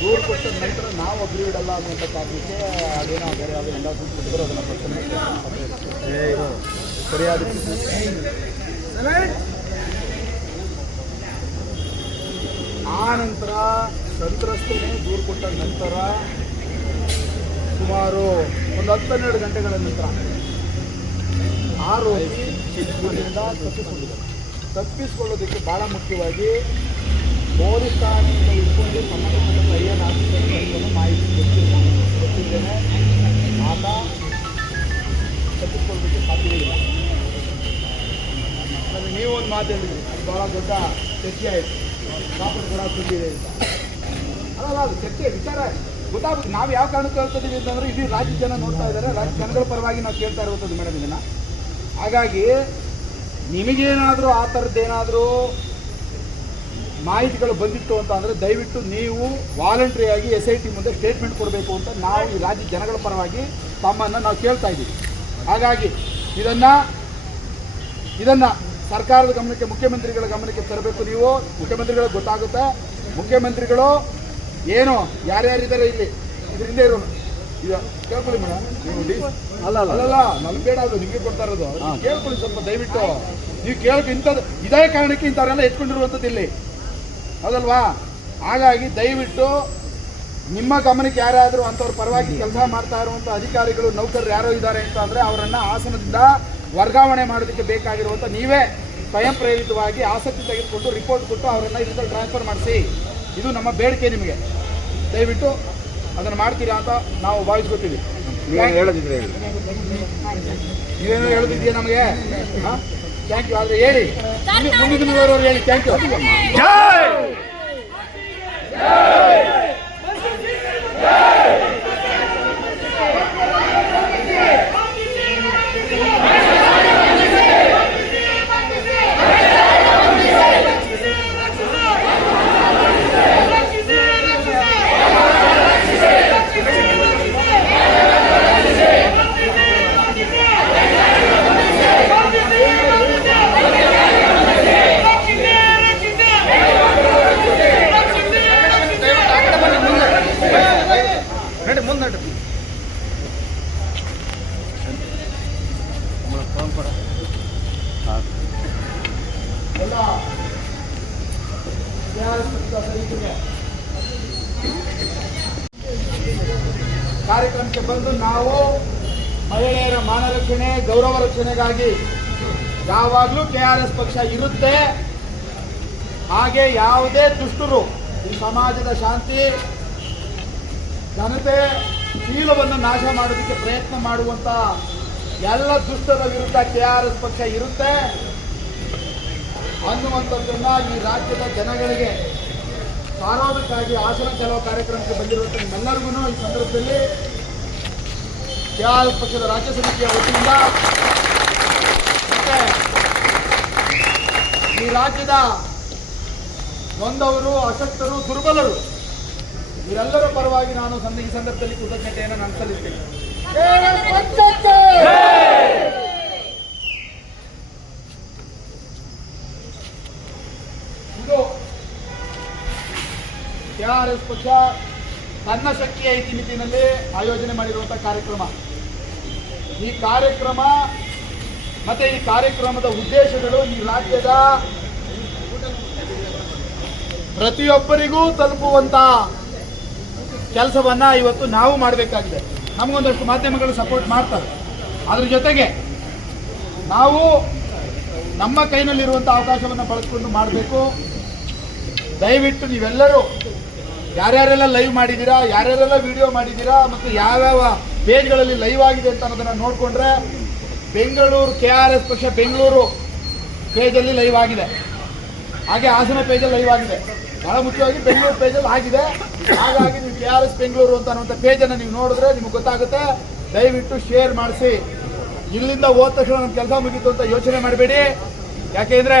ದೂರು ಕೊಟ್ಟ ನಂತರ ನಾವು ಅಗ್ರಿ ಇಡಲ್ಲ ಅನ್ನೋಂಥ ಕಾರಣಕ್ಕೆ ಅದೇನೋ ಬೇರೆ ಯಾವುದೋ ಎಲ್ಲ ಕೊಟ್ಟಿದ್ರು, ಅದನ್ನು ಸರಿಯಾದ ಆ ನಂತರ ಸಂತ್ರಸ್ತನೇ ದೂರು ಕೊಟ್ಟ ನಂತರ ಸುಮಾರು ಒಂದು ಹತ್ತು ಹನ್ನೆರಡು ಗಂಟೆಗಳ ನಂತರ ಆರೋಪಿ ತಪ್ಪಿಸಿಕೊಂಡಿದ್ದಾರೆ ತಪ್ಪಿಸಿಕೊಳ್ಳೋದಕ್ಕೆ ಭಾಳ ಮುಖ್ಯವಾಗಿ ಇಟ್ಕೊಂಡು ಸಂಬಂಧಪಟ್ಟ ಮಾಹಿತಿ ನೀವು ಒಂದು ಅದು ಭಾಳ ದೊಡ್ಡ ಆಯಿತು ಕೂಡ ಅಲ್ಲ ಅದು ವಿಚಾರ ನಾವು ಯಾವ ಕಾರಣಕ್ಕೆ ಹೇಳ್ತಿದ್ದೀವಿ ಅಂತಂದ್ರೆ ಇಡೀ ರಾಜ್ಯ ಜನ ನೋಡ್ತಾ ಇದ್ದಾರೆ ರಾಜ್ಯ ಜನಗಳ ಪರವಾಗಿ ನಾವು ಕೇಳ್ತಾ ಇರುವಂಥದ್ದು ಮೇಡಮ್ ಇದನ್ನು ಹಾಗಾಗಿ ನಿಮಗೇನಾದರೂ ಆ ಥರದ್ದೇನಾದರೂ ಮಾಹಿತಿಗಳು ಬಂದಿತ್ತು ಅಂತ ಅಂದರೆ ದಯವಿಟ್ಟು ನೀವು ವಾಲಂಟ್ರಿಯಾಗಿ ಎಸ್ ಐ ಟಿ ಮುಂದೆ ಸ್ಟೇಟ್ಮೆಂಟ್ ಕೊಡಬೇಕು ಅಂತ ನಾವು ಈ ರಾಜ್ಯ ಜನಗಳ ಪರವಾಗಿ ತಮ್ಮನ್ನು ನಾವು ಕೇಳ್ತಾ ಇದ್ದೀವಿ. ಹಾಗಾಗಿ ಇದನ್ನು ಇದನ್ನು ಸರ್ಕಾರದ ಗಮನಕ್ಕೆ ಮುಖ್ಯಮಂತ್ರಿಗಳ ಗಮನಕ್ಕೆ ತರಬೇಕು ನೀವು. ಮುಖ್ಯಮಂತ್ರಿಗಳಿಗೆ ಗೊತ್ತಾಗುತ್ತೆ? ಮುಖ್ಯಮಂತ್ರಿಗಳು ಏನು ಯಾರ್ಯಾರಿದ್ದಾರೆ ಇಲ್ಲಿ? ಇದರಿಂದ ಇರೋನು ಈಗ ಕೇಳ್ಕೊಳ್ಳಿ ಮೇಡಮ್ ನೀವು ಅಲ್ಲ ಅಲ್ಲ. ನನಗೆ ಬೇಡ ಅದು ನಿಮಗೆ ಕೊಡ್ತಾ ಇರೋದು. ಕೇಳ್ಕೊಳ್ಳಿ ಸ್ವಲ್ಪ ದಯವಿಟ್ಟು. ನೀವು ಕೇಳಕ್ಕೆ ಇಂಥದ್ದು ಇದೇ ಕಾರಣಕ್ಕೆ ಇಂಥವರೆಲ್ಲ ಎತ್ಕೊಂಡಿರುವಂಥದ್ದು ಇಲ್ಲಿ. ಹೌದಲ್ವಾ? ಹಾಗಾಗಿ ದಯವಿಟ್ಟು ನಿಮ್ಮ ಗಮನಕ್ಕೆ ಯಾರಾದರೂ ಅಂಥವ್ರ ಪರವಾಗಿ ಕೆಲಸ ಮಾಡ್ತಾ ಇರುವಂಥ ಅಧಿಕಾರಿಗಳು ನೌಕರರು ಯಾರೋ ಇದ್ದಾರೆ ಅಂತ ಅಂದರೆ ಅವರನ್ನು ಆಸನದಿಂದ ವರ್ಗಾವಣೆ ಮಾಡೋದಕ್ಕೆ ಬೇಕಾಗಿರುವಂಥ ನೀವೇ ಸ್ವಯಂ ಪ್ರೇರಿತವಾಗಿ ಆಸಕ್ತಿ ತೆಗೆದುಕೊಂಡು ರಿಪೋರ್ಟ್ ಕೊಟ್ಟು ಅವರನ್ನು ಇದರಿಂದ ಟ್ರಾನ್ಸ್ಫರ್ ಮಾಡಿಸಿ. ಇದು ನಮ್ಮ ಬೇಡಿಕೆ ನಿಮಗೆ. ದಯವಿಟ್ಟು ಅದನ್ನು ಮಾಡ್ತೀರಾ ಅಂತ ನಾವು ಭಾವಿಸ್ಕೊತೀವಿ. ನೀವೇನು ಹೇಳಿ. ನೀವೇನೋ ಹೇಳೋದಿದೆಯಾ ನಮಗೆ? ಥ್ಯಾಂಕ್ ಯು ಆದರೆ ಹೇಳಿ. ಮುಂದಿನ ಹೇಳಿ. ಥ್ಯಾಂಕ್ ಯು ನಡಿ ಮುಂದೆ ನಡಿ ಎಲ್ಲ ಕಾರ್ಯಕ್ರಮಕ್ಕೆ ಬಂದು ನಾವು ಮಹಿಳೆಯರ ಮಾನ ರಕ್ಷಣೆ ಗೌರವ ರಕ್ಷಣೆಗಾಗಿ ಯಾವಾಗಲೂ ಕೆ ಆರ್ ಎಸ್ ಪಕ್ಷ ಇರುತ್ತೆ. ಹಾಗೆ ಯಾವುದೇ ದುಷ್ಟರು ಈ ಸಮಾಜದ ಶಾಂತಿ ಜನತೆ ಶೀಲವನ್ನು ನಾಶ ಮಾಡೋದಕ್ಕೆ ಪ್ರಯತ್ನ ಮಾಡುವಂತ ಎಲ್ಲ ದುಷ್ಟರ ವಿರುದ್ಧ ಕೆ ಆರ್ ಎಸ್ ಪಕ್ಷ ಇರುತ್ತೆ. ಅನ್ನುವಂಥದ್ದನ್ನು ಈ ರಾಜ್ಯದ ಜನಗಳಿಗೆ ಸಾರೋದಕ್ಕಾಗಿ ಆಸನ ಕೆಲವು ಕಾರ್ಯಕ್ರಮಕ್ಕೆ ಬಂದಿರುವಂಥ ನಿಮ್ಮೆಲ್ಲರಿಗೂ ಈ ಸಂದರ್ಭದಲ್ಲಿ ಕೆಆರ್ ಪಕ್ಷದ ರಾಜ್ಯ ಸಮಿತಿಯ ವತಿಯಿಂದ ಈ ರಾಜ್ಯದ ನೊಂದವರು ಅಶಕ್ತರು, ದುರ್ಬಲರು, ಇವರೆಲ್ಲರ ಪರವಾಗಿ ನಾನು ಈ ಸಂದರ್ಭದಲ್ಲಿ ಕೃತಜ್ಞತೆಯನ್ನು ನಾನು ಸಲ್ಲಿಸ್ತೇನೆ. ಇದು ಕೆಆರ್ಎಸ್ ಪಕ್ಷ ತನ್ನ ಶಕ್ತಿಯ ನಿಟ್ಟಿನಲ್ಲಿ ಆಯೋಜನೆ ಮಾಡಿರುವಂಥ ಕಾರ್ಯಕ್ರಮ. ಈ ಕಾರ್ಯಕ್ರಮ ಮತ್ತೆ ಈ ಕಾರ್ಯಕ್ರಮದ ಉದ್ದೇಶಗಳು ಈ ರಾಜ್ಯದ ಪ್ರತಿಯೊಬ್ಬರಿಗೂ ತಲುಪುವಂತ ಕೆಲಸವನ್ನ ಇವತ್ತು ನಾವು ಮಾಡಬೇಕಾಗಿದೆ. ನಮಗೊಂದಷ್ಟು ಮಾಧ್ಯಮಗಳು ಸಪೋರ್ಟ್ ಮಾಡ್ತವೆ ಅದ್ರ ಜೊತೆಗೆ ನಾವು ನಮ್ಮ ಕೈನಲ್ಲಿರುವಂಥ ಅವಕಾಶವನ್ನು ಬಳಸ್ಕೊಂಡು ಮಾಡಬೇಕು. ದಯವಿಟ್ಟು ನೀವೆಲ್ಲರೂ ಯಾರ್ಯಾರೆಲ್ಲ ಲೈವ್ ಮಾಡಿದ್ದೀರಾ, ಯಾರ್ಯಾರೆಲ್ಲ ವಿಡಿಯೋ ಮಾಡಿದ್ದೀರಾ ಮತ್ತು ಯಾವ್ಯಾವ ಪೇಜ್ಗಳಲ್ಲಿ ಲೈವ್ ಆಗಿದೆ ಅಂತ ಅನ್ನೋದನ್ನು ನೋಡಿಕೊಂಡ್ರೆ ಬೆಂಗಳೂರು ಕೆ ಆರ್ ಎಸ್ ಪಕ್ಷ ಬೆಂಗಳೂರು ಪೇಜಲ್ಲಿ ಲೈವ್ ಆಗಿದೆ. ಹಾಗೆ ಹಾಸನ ಪೇಜಲ್ಲಿ ಲೈವ್ ಆಗಿದೆ. ಬಹಳ ಮುಖ್ಯವಾಗಿ ಬೆಂಗಳೂರು ಪೇಜಲ್ಲಿ ಆಗಿದೆ. ಹಾಗಾಗಿ ನೀವು ಕೆ ಆರ್ ಎಸ್ ಬೆಂಗಳೂರು ಅಂತ ಅನ್ನುವಂಥ ಪೇಜನ್ನು ನೀವು ನೋಡಿದ್ರೆ ನಿಮ್ಗೆ ಗೊತ್ತಾಗುತ್ತೆ. ದಯವಿಟ್ಟು ಶೇರ್ ಮಾಡಿಸಿ. ಇಲ್ಲಿಂದ ಹೋದ ತಕ್ಷಣ ನಮ್ಮ ಕೆಲಸ ಮುಗೀತು ಅಂತ ಯೋಚನೆ ಮಾಡಬೇಡಿ. ಯಾಕೆಂದ್ರೆ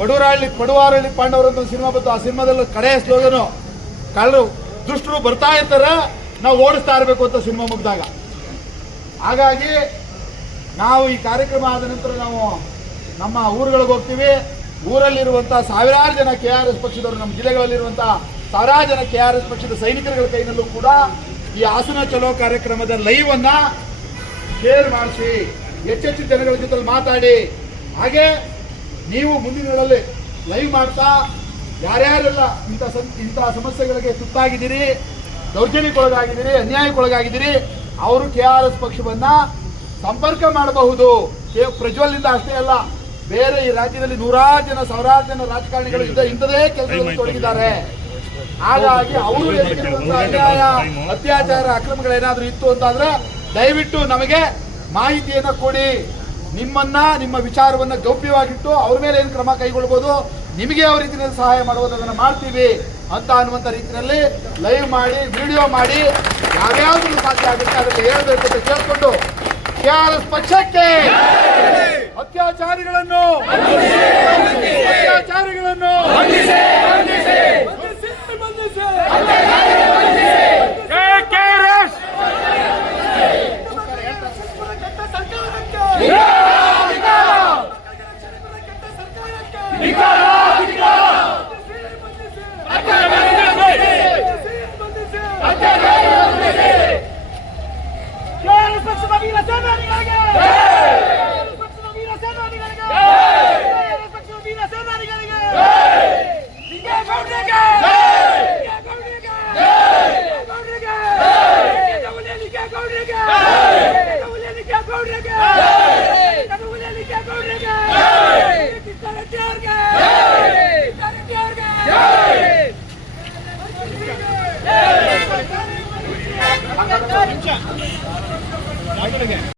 ಪಡುವರಹಳ್ಳಿ ಪಡುವಾರಹಳ್ಳಿ ಪಾಂಡವರು ಅಂತ ಸಿನಿಮಾ ಬಂತು. ಆ ಸಿನಿಮಾದಲ್ಲಿ ಕಡೆಯ ಸ್ಲೋಗನು ಕಳ್ಳರು ದುಷ್ಟರು ಬರ್ತಾ ಇರ್ತಾರೆ, ನಾವು ಓಡಿಸ್ತಾ ಇರಬೇಕು ಅಂತ ಸಿನಿಮಾ ಮುಗಿದಾಗ. ಹಾಗಾಗಿ ನಾವು ಈ ಕಾರ್ಯಕ್ರಮ ಆದ ನಂತರ ನಾವು ನಮ್ಮ ಊರುಗಳಿಗೆ ಹೋಗ್ತೀವಿ. ಊರಲ್ಲಿರುವಂಥ ಸಾವಿರಾರು ಜನ ಕೆ ಆರ್ ಎಸ್ ಪಕ್ಷದವರು, ನಮ್ಮ ಜಿಲ್ಲೆಗಳಲ್ಲಿರುವಂಥ ಸಾವಿರಾರು ಜನ ಕೆ ಆರ್ ಎಸ್ ಪಕ್ಷದ ಸೈನಿಕರುಗಳ ಕೈನಲ್ಲೂ ಕೂಡ ಈ ಹಾಸನ ಚಲೋ ಕಾರ್ಯಕ್ರಮದ ಲೈವ್ ಅನ್ನ ಶೇರ್ ಮಾಡಿಸಿ ಹೆಚ್ಚೆಚ್ಚು ಜನಗಳ ಜೊತೆ ಮಾತಾಡಿ. ಹಾಗೆ ನೀವು ಮುಂದಿನಗಳಲ್ಲಿ ಲೈವ್ ಮಾಡ್ತಾ ಯಾರ್ಯಾರೆಲ್ಲ ಇಂಥ ಸಂ, ಇಂಥ ಸಮಸ್ಯೆಗಳಿಗೆ ತುತ್ತಾಗಿದ್ದೀರಿ, ದೌರ್ಜನ್ಯಕ್ಕೊಳಗಾಗಿದ್ದೀರಿ, ಅನ್ಯಾಯಕ್ಕೊಳಗಾಗಿದ್ದೀರಿ, ಅವರು ಕೆ ಆರ್ ಎಸ್ ಪಕ್ಷವನ್ನ ಸಂಪರ್ಕ ಮಾಡಬಹುದು ಪ್ರಜ್ವಲ್ನಿಂದ ಅಷ್ಟೇ ಅಲ್ಲ, ಬೇರೆ ಈ ರಾಜ್ಯದಲ್ಲಿ ನೂರಾರು ಜನ, ಸಾವಿರಾರು ಜನ ರಾಜಕಾರಣಿಗಳು ಇಂಥದೇ ಕೆಲಸದಲ್ಲಿ ತೊಡಗಿದ್ದಾರೆ. ಹಾಗಾಗಿ ಅವರು ಅನ್ಯಾಯ, ಅತ್ಯಾಚಾರ ಅಕ್ರಮಗಳೇನಾದ್ರೂ ಇತ್ತು ಅಂತಂದ್ರೆ ದಯವಿಟ್ಟು ನಮಗೆ ಮಾಹಿತಿಯನ್ನು ಕೊಡಿ. ನಿಮ್ಮನ್ನ, ನಿಮ್ಮ ವಿಚಾರವನ್ನ ಗೌಪ್ಯವಾಗಿಟ್ಟು ಅವ್ರ ಮೇಲೆ ಏನು ಕ್ರಮ ಕೈಗೊಳ್ಬೋದು ನಿಮಗೆ ಯಾವ ರೀತಿಯಲ್ಲಿ ಸಹಾಯ ಮಾಡುವುದನ್ನು ಮಾಡ್ತೀವಿ ಅಂತ ಅನ್ನುವಂಥ ರೀತಿಯಲ್ಲಿ ಲೈವ್ ಮಾಡಿ ವಿಡಿಯೋ ಮಾಡಿ ಯಾವ್ಯಾವ್ದು ಸಾಧ್ಯ ಆಗುತ್ತೆ ಅದನ್ನು ಹೇಳಬೇಕು ಅಂತ ಕೇಳಿಕೊಂಡು ಕೆ ಆರ್ ಎಸ್ ಪಕ್ಷಕ್ಕೆ ಅತ್ಯಾಚಾರಿಗಳನ್ನು ಅತ್ಯಾಚಾರಿಗಳನ್ನು